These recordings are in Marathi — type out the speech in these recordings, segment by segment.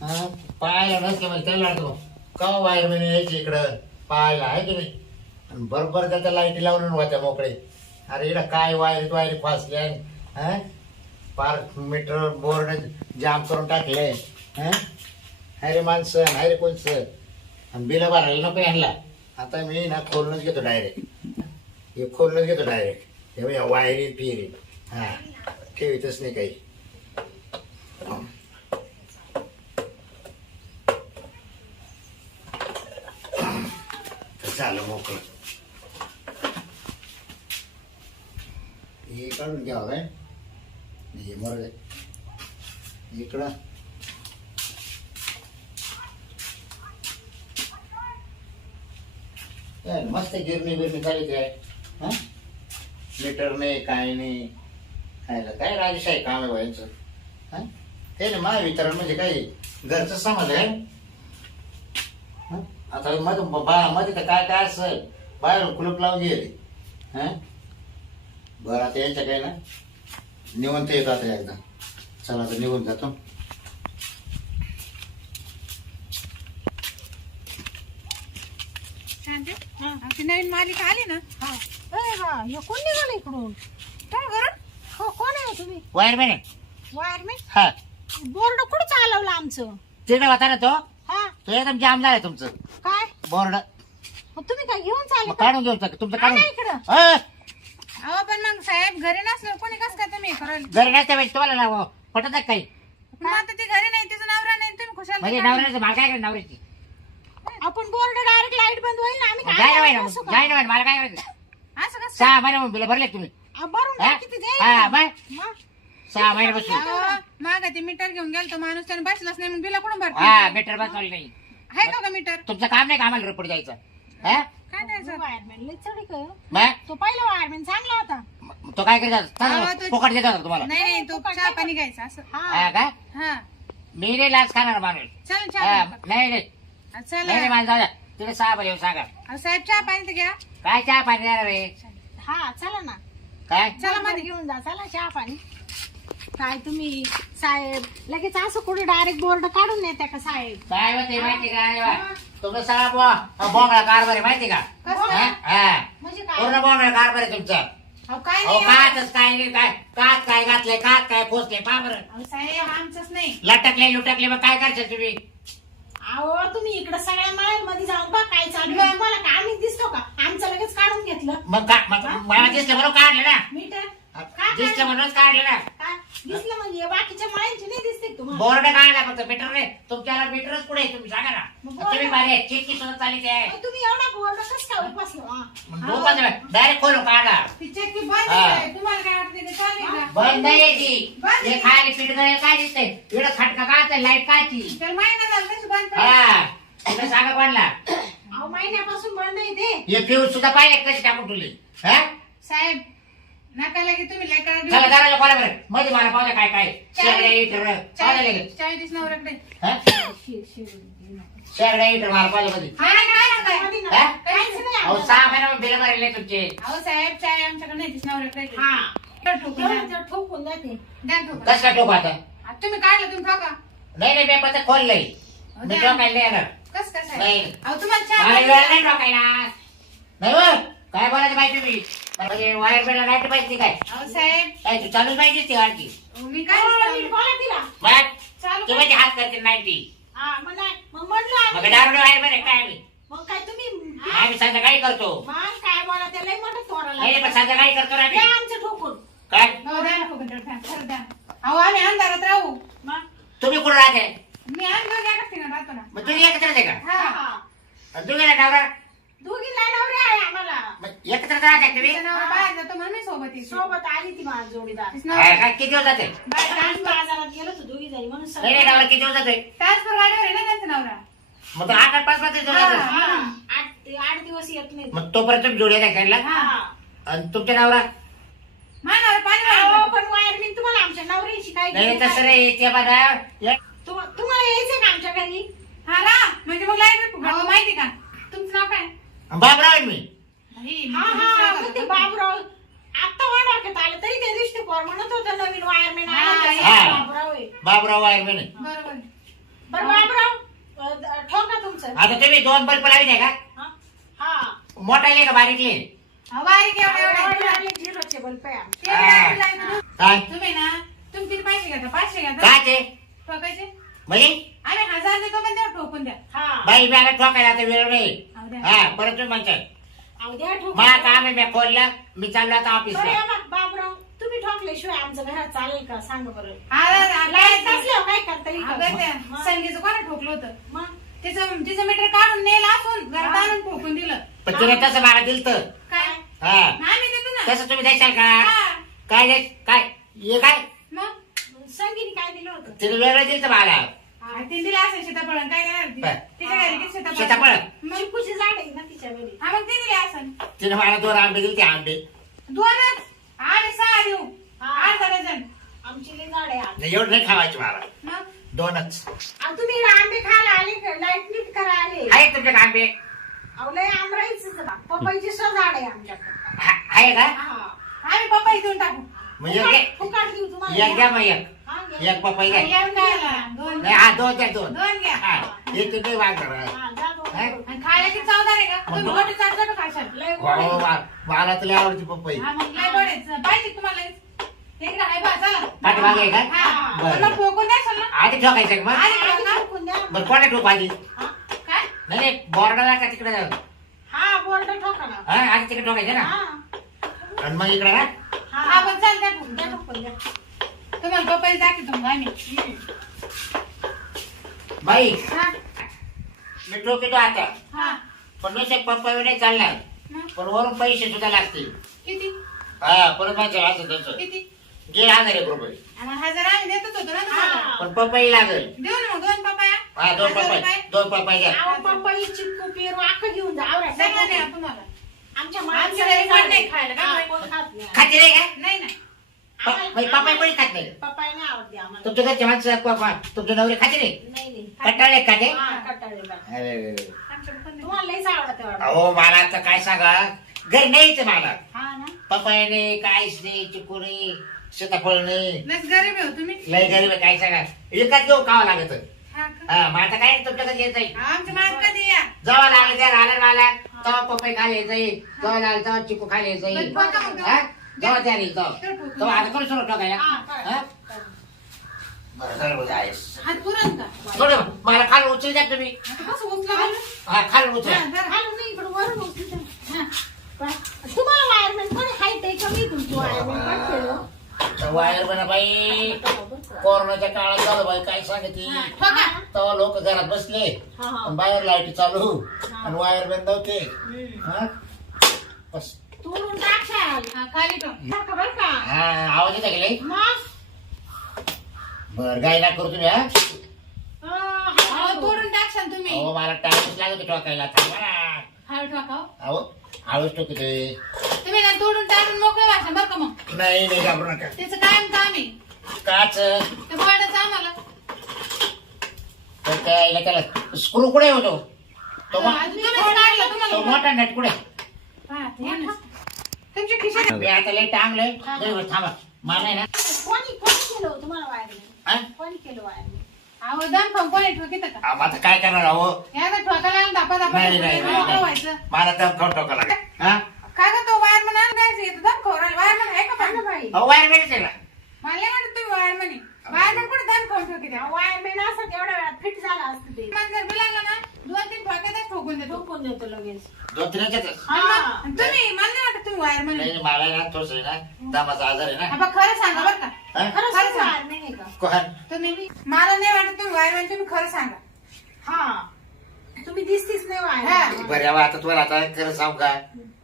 हा, पाहायला नसलं म्हणजे त्याला लागतो का वायरमॅन यायची इकडं पाहायला आहे की नाही. आणि बरोबर त्याच्या लाईटी लावून होत्या मोकळे. अरे इकडं काय वायरी फासले हा, पार मीटर बोर्ड जाम करून टाकले. हा, अरे माणसं नाही रे कोणचं. आणि बिलं भरायला नको यांना. आता मी ना खोलूनच घेतो डायरेक्ट. हे खोलूनच घेतो डायरेक्ट. हे वायरी फिरी हा ठेवीतच नाही काही. झालं मोकळं. हे काढून घ्यावं काय हे मर इकडं. मस्त गिरणी बिरणी चालत आहे. हा, मीटर नाही काय नाही. खायला काय राजेशाही काम आहे बायांचं. हा, ते ना महावितरण म्हणजे काय घरचं समज आहे. आता मध्ये तर काय काय असेल बाहेरून कुलूप लावून गेले. हा, बरं आता यांच्या काय ना निवंत येतो आता एकदा. चला आता निघून जातो. आमची नवीन मालिका आली ना. हा कोण निघालं इकडून? काय बरं? हो कोण आहे तुम्ही? वायरमॅन आहे. वायरमॅन? हा, बोर्ड कुठं चालवलं आमचं? तिकडे होता ना तो हा तो एकदम जाम झालाय तुमचं काय? बोर्ड. मग तुम्ही काय घेऊन चालले? काढून घेऊन टाक तुमचं काढून. आणा इकडं. अहो पण मग साहेब घरी नसलं कोणी कसं काय तुम्ही कराल? घरी नाही त्यावेळेस तुम्हाला ना पटत नाही काही. मग आता ती घरी नाही तिचं नवरा नाही तुम्ही खुशाल म्हणजे नवऱ्याचं मला काय करायचं नवऱ्याची. आपण बोर्ड डायरेक्ट लाईट बंद होईल ना. आम्ही जाय काय ना बाई बसू का? जाय ना बाई, मला काय करायचं. असं कसं? 6 महिने बिल भरले का तुम्ही. भरून हा? टाकी ते जाईल. हा बाय मग? 6 महिने बसून. माग ते मीटर घेऊन गेल तो माणूस त्याने बसलाच नाही मग बिला कुठून भरतो? हा मीटर बसवलं नाही. आहे का मीटर? तुमचं काम नाही का आम्हाला रिपोर्ट द्यायचं. हा काय द्यायचं? वायरमॅन लय चढी का? मग तो पहिला वायरमॅन चांगला होता. तो काय अहो, करतात तो- फुकट देतात तुम्हाला. नाही नाही तो चहा पाणी घ्यायचा असं. हा हा का हा मी नाही लाच खाणार माणूस. चल हा, चहा पाणी. नाही नाही चला नाही मला जाऊ द्या. तिथे 6 बरं येऊन सांगा अहो, साहेब चहा पाणी तर घ्या. काय चहा पाणी देणार रे. हा चला ना. काय चला मध्ये घेऊन जा. चला चहा पाणी. काय तुम्ही साहेब लगेच असं कुठे डायरेक्ट बोर्ड काढून नेत्या का साहेब? काय होते माहिती का तुमचा सगळा बोंगळा कारभार आहे माहिती का. कसं? हा, हा. म्हणजे काय? पूर्ण बोंगळा कारभार आहे तुमचा. अहो काय अहो नाही काच काय नाही काय काच काय घातलंय काच काय खोचले पा बरं. अहो, साहेब आमचंच नाही. लटकले लुटकले मग काय करशाल तुम्ही. अहो तुम्ही इकडे सगळ्या माळ्यांमध्ये जाऊन बघ काय चालू आहे. तुम्हाला का आम्ही दिसतो का? आमचं लगेच काढून घेतलं. मग मला दिसलं म्हणून काढलं ना. मीटर दिसलं म्हणूनच काढलं ना. काय दिसलं म्हणजे बाकीच्या माळ्यांची नाही दिसते का तुम्हाला? बोर्ड काढला फक्त मीटर नाही तुमच्याला मीटरच पुढे आहे, तुम्ही सांगा ना. मग तुम्ही भारी आहे चिटकी सुद्धा चालली आहे. मग तुम्ही एवढा बोर्ड कसं काय उपसलो? डायरेक्ट खोलून काढा. ती चक्की बंद हा. आहे. तुम्हाला काय वाटतं ते चालेल का? बंद आहे ती. बंद हे आहे. खाली पीठ गळे काय दिसतंय इकडं खटका काय लाईट काची. तर महिना झाला तशी बंद पडली. हा तुम्ही सांगा कोणला. अहो महिन्यापासून बंद आहे ते. हे फ्यूज सुद्धा पाहिजे कशी टाकून ठेवली. हा साहेब नका लगे तुम्ही लय काळजी चला दराला कोणा बरं मध्ये मला पाहू द्या काय काय शेगड्या इटर पाहू द्या लगेच. चाळीस नवऱ्याकडे. हा? शेगड्या इटर मला पाहिजे मध्ये. हा काय काय मध्ये ना. हा? काहीच नाही अहो आम्हाला. 6 महिने बिल भरले तुमचे. अहो साहेब चाय आमच्याकडे नाही तीच नवऱ्याकडे. हा. ठोकून द्या. तेवढं तर ठोकून जाते. द्या ठोकून. कसं काय ठोक आता. आता तुम्ही काढलं तुम्ही ठोका. नाही नाही मी पत्र खोललंय मी द्या. ठोकायला नाही येणार. कस काय नाही. साहेब? अहो तुम्हाला चहा मला पाणी वेळ द्या. नाही ठोकायला. नाही हो काय बोलायचं पाहिजे तुम्ही म्हणजे वायर बिल नाही पाहिजे काय. अहो साहेब काय तू चालूच पाहिजे ती वाटली. मी काय अहो, नीट बोला तिला. बघ चालू तुम्ही ते हात करते नाही ती हा, मग नाही. मग म्हणलं मग आम्ही. दारू वायर बिल काय आम्ही मग काय तुम्ही आम्ही संध्याकाळी करतो. मग काय बोला ते लय मोठं तोडायला. नाही पण संध्याकाळी करतो ना द्या आम्ही. आमचं ठोकून. काय हो द्या ठोकून द्या. खरं द्या. अहो आम्ही अंधारात राहू. मग तुम्ही कुठं राहते मी अंधारात एकाच ठिकाणी राहतो ना. मग तुम्ही एकत्रच आहे का. हा हा. आणि तुम्ही ना नवरा दोघी नवरे आहे आम्हाला. मग एकत्रच राहते तुम्ही. तिचा नवरा बाहेर जातो म्हणून मी सोबत येते. सोबत आली ती माझी जोडीदार. तिचा हा, नवरा काय किती दिवस जाते आम्ही बाजारात गेलो होतो दोघी जणी म्हणून नाही नाही नवरा किती दिवस जाते. ट्रान्सफर गाडीवर आहे ना त्यांचा नवरा. मग तो 8-5 दिवस हा, जातो. हा. 8 दिवस येत नाही. मग तोपर्यंत तुम्ही जोडी द्या खायला. हा. आणि तुमच्या नवरा माझ्या नवरा पाणी अहो, भरायला. पण वायरमॅन तुम्हाला आमच्या नवऱ्याची काय नाही गरज तसं आहे? रे ते बघा तुम्हाला यायचं का आमच्या घरी? हा ना म्हणजे मग लाईट माहिती का तुमचं नाव काय? बाबराव आहे मी. ही, हा मी हा दुसऱ्या मग ते घरात. बाबराव आता वाढवण्यात आलं तरी त्या दिवशी कोण म्हणत होतं नवीन वायरमॅन हा, आला हा. बाबराव आहे. बाबराव वायरमॅन आहे. बरोबर. बरं बाबराव ठोका तुमचं. आता तुम्ही 2 बल्ब लावले का? हा? हा. मोठाले का बारीकले? बारीक एवढे एवढे आपले झिरोचे बल्ब आहे आमचे. ते लाईट लाईन. काय तुम्ही ना तुम्ही किती पैसे घेता? 500 घेता काय ते ठोकायचे? म्हणजे आम्ही 1000 देतो पण द्या ठोकून द्या. हा. बाई बॅगा ठोकायला आता वेळ नाही. अहो द्या. हा परत तुम्ही म्हणतात अहो द्या ठोकून. मला काम आहे, मी खोललं, मी चाललो आता बरं ऑफिसला. या बा- बाबराव तुम्ही ठोकल्याशिवाय आमचं घरात चालेल का सांगा बरं. लाईट लाईट नसल्यावर काय करता येईल अगं त्या का? संगीचं कोणा ठोकलं होतं? मग तिचं मीटर काढून नेलं असून घरात आणून ठोकून दिलं. पण तिने तसं मला दिलं तर काय? हा आम्ही देतो ना. तसं तुम्ही द्याल का? हा. काय द्याय काय हे काय मग संगीने काय दिलं होतं? तिने वेगळं दिलं तर मला. ते दिलं असेल सीताफळ काय देणार ती? काय? तिच्या घरी किती सीताफळ? सीताफळ? मग चिकूची झाड आहे ना तिच्या घरी. हा मग ते दिले असेल. तिने मला 2 आंबे दिले, ते आंबे 2च आम्ही 6 देऊ. हा. 8 डझन. आमची लई झाड आहे आज. नाही, एवढं नाही खावायचे मला, मग 2च आणि तुम्ही आंबे खायला आले का? लाईट नीट करा आले. आहे तुमच्याकडे आंबे? अहो लय आंबराईच पपईची सुद्धा झाड आहे आमच्याकडे. आहे का? हा. आम्ही पप्पा देऊन टाकू. मग एक घे. फुकाट देऊ तुम्हाला. एक घ्या मग एक हा, घ्या. एक पपई घ्या. एक खायला, 2 नाही हा 2 द्या 2. 2 घ्या. हा एक तुम्ही वागणार. हा, जा दोन हा? करून. आणि खायला किती चवदार आहे का? तुम्ही मग- मोठे चाट खाशाल. लय गोड आहे. मला तर लय आवडते पपई. हा मग लय गोड आहे. पाहिजे तुम्हाला इकडे आहे बा चला. पाठीमागे आहे का? हा. बरं. मग ठोकून द्याल ना. आधी ठोकायचं का मग? आधी आधी ठोका. ठोकून द्या. बरं कोणा ठोक आधी? हा? काय? नाही नाही बोर्डाला का तिकडे जाऊ? हा बोर्ड ठोका ना. हा आधी तिकडे ठोकायचं ना हा. आणि मग इकडे का? हा हा. पण चाल द्या ठोकून. द्या ठोकून द्या. तुम्हाला पप्पा दाखवतो मग आम्ही. बाई हा. मी ठोकतो आता, हा. पण नुसते पपई नाही चालणार, मग पण वरून पैसे सुद्धा लागतील. किती? हा परत माझं असं तसं किती? घे 1000 रुपये. आम्हाला 1000 आम्ही देतच होतो ना तुम्हाला. हा. पण पपई लागेल. देऊ ना मग 2 पप्पाया. हा 2 1000 पपई रुपये. 2 पपई द्या. अहो पपई चिक्कू पेरू अख्खं घेऊन जा. आवरा. सगळं द्या तुम्हाला. आमच्या आमच्या घरी कोण नाही खायला का? हा, कोण खात नाही. खाते नाही का? नाही ना. पपई कोणी खात नाही. पपई नाही आवडते आम्हाला. तुमच्या घरचे माणसं तुमचे नवरे खाते नाही? नाही नाही. कटाळे खाते? हा, कटाळे बा. अरे आमच्याकडे पण नाही. तुम्हाला लईच आवडते वाटतं. अहो मला आता काय सांगा, घरी नाहीच मला. हा ना. पपई नाही, काहीच नाही, चिकू नाही, सीताफळ नाही. लस गरीब आहे हो तुम्ही. लय गरीब आहे, काय सांगा एकाच घेऊ खावं लागत. हा का? हा मग आता काय तुमच्याकडे येत जाईल. आमच्या मायात कधी या. जेव्हा लागलं त्या राहिला मला तेव्हा पपई खायला जाईल, जेव्हा लागलं तेव्हा चिकू खायला जाईल. पण कोणता मग? हा? जेव्हा त्या येईल तेव्हा आता कोण सुरू टाकाया? हा, करा. हा? बरं, झालं बरं, आहेस. हात पुरण का? थोडं मला खाली उचल द्या तुम्ही. आता कसं उचला बरं? हा खाली उचल. हा, धरा. हॅलो मी इकडं वरून उचलते. हा. तुम्हाला वायरमॅन कोणी हाईट आहे कमी तुमची वायरमॅन पण केलं. वायर बना बाई, कोरोनाच्या काळात झालं बाई, काय सांगते. ठोका. तेव्हा लोक घरात बसले हा, हा. आणि बाहेर लाईट चालू आणि वायर बंद होते. हम्म. हा? बस. तोडून टाकाल. हा, खाली ठेव. टाका बरं का. हा आवाज येते गेले. मग बर गाय ना करू तुम्ही. हा अहो, तोडून टाकशाल तुम्ही. अहो मला टाइमच लागत ठोकायला. थांबा ना. हळू ठोका हो. अहो आवाज ठोकते. तुम्ही ना तोडून टाकून मोकळे वाचा बरं का मग. नाही नाही घाबरू नका. त्याचं कायम काम आहे. काच ते बॉर्डरचं आम्हाला. तर काय त्याला स्क्रू कुठे होतो? तो मो- तुम्हीच काढलं तो तुम्हाला. मोठा नट कुठे? हा, ते ना. तुमच्या खिशात. मी आता लय टांगलंय. थांबा मला आहे ना. कोणी केलं हो तुम्हाला वायरमॅन? हा? कोणी केलं वायरमॅन? अहो दम खाऊन कोणी ठोकीत का? अहो, आता काय करणार अहो? या ना ठोकायला आलं धापा धापा नाही नाही मोकळं नाही. व्हायचं. मला दम खाऊन टोका लागेल. हा? काय का तो वायरमन आणायचं येतो दम खाऊ राहिला. वायरमन आहे का हा ना पण? बाई. अहो वायर भेटते ना. मला नाही वाटत तुम्ही वायरमन आहे. वायरमन कुठे दम खाऊन ठोकी द्या. वायरमॅन असं एवढ्या वेळात फिट झाला असतं ते. मन जर बिलागला ना 2-3 ठोक्यातच ठोकून देतो. झोपून देतो लगेच. 2-3 याच्यातच. आणि मग- आणि तुम्ही मला नाही वाटत तुम्ही वायरमन नाही आहे. नाही, मला आहे ना थोडस आहे ना दमाचा आजार आहे ना. आपण खरं सांगा बरं का. हा? खरंच खरं सांग. वायरमॅन आहे का? कोण? तुम्ही मला नाही वाटत तुम्ही वायरमन. तुम्ही खरं सांगा. हा. तुम्ही दिसतीच नाही हा. वायरमॅन. बरं यावं आता तुम्हाला आता खरं सांगू का?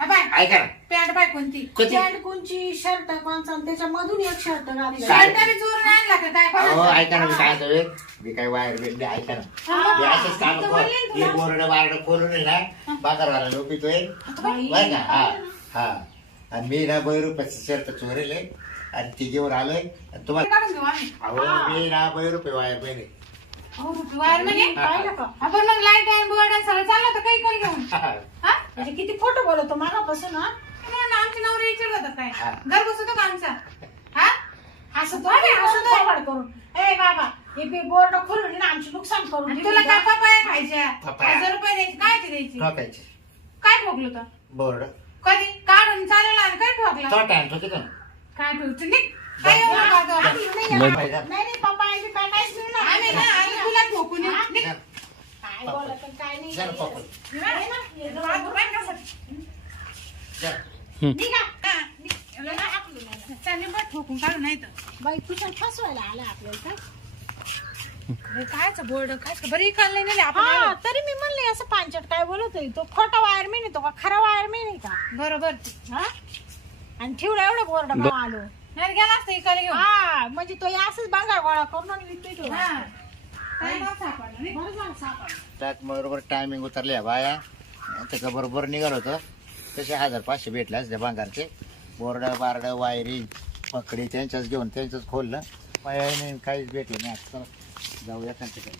बाय ऐका ना. पॅन्ट बाय कोणती? कोणती? पॅन्ट कोणची शर्ट कोणचा आणि त्याच्यामधून एक शर्ट घातलं. काय? शर्ट बी चोरून आणला का काय अहो कोणाचा? ऐका ना मी काय म्हणतोय, मी काय वायर भेटले ऐका ना. हा. मी असंच काम तर बोलले ना तुला. एक बोरडं बारडं खोलून आहे ना बाजारवाला लोक पितोय बाई. बरं का. हा हा आणि मी ना 2 रुपयाचं शर्ट चोरेले आणि ती घेऊन आलोय आणि तुम्हाला काढून घेऊ आम्ही. अहो मी ना 2 रुपये वायर बहिणी. हो, वायरमन आहे? पाहिलं का? आपण मग लाईट आणि बोर्ड आणि सगळं चाललं होतं काही काही घेऊन. हा? म्हणजे किती खोटं बोलतो मागापासून हा. तुम्हाला ना आमची नवरी विचारत होता हा. काय घर बसवतो का आमचा? हा? असं तो असं तो वाढ करून. ए बाबा हे बोर्ड खोलून ना आमची नुकसान करून आणि दिली तुला काय का? पपाया खायच्या पपाया. 1000 रुपये द्यायची काय ती द्यायची ठोकायचे काय ठोकलं तर बोर्ड कधी काढून चालेल आणि काय ठोकला तो टाइम तो किती काय ठेवतो निघ काय एवढं खातो? आम्ही नाही नाही पप्पा आम्ही काय काहीच नाही ना. आम्ही ना आम्ही तुला ठोकून येऊ. निघ. काय बोलत आणि काय नाही जरा पकड. नाही ना, हे जरा बाबू काय कसं? निघा. हा, निघ. लय हाकलू नका. चालेल बरं ठोकून काढू नाही तर बाई तुझ्या फसवायला आलं आपल्याला काय कायचं बोर्ड काय बरी काढले नाही आपण हा आलो. तरी मी म्हणले असं पांचट काय बोलत आहे तो खोटा वायरमॅन आहे तो का खरा वायरमॅन आहे का बरोबर हा आणि ठेवलं एवढं बोर्ड का आलो नाही गेला असतं इकडे घेऊन हा म्हणजे तो असंच बांगार गोळा करून आणि विकतोय तो. हा. काय नाव सापडलं नाही? बरं झालं सापडलं. त्यात बरोबर टायमिंग उतरल्या बाया त्याच्या बरोबर निघाल होतं तसे 1500 भेटले असते भांगारचे बोर्ड बारड वायरिंग पकडी त्यांच्याच घेऊन त्यांचंच खोललं पाया नाही काहीच भेटलं नाही आता जाऊया त्यांच्याकडे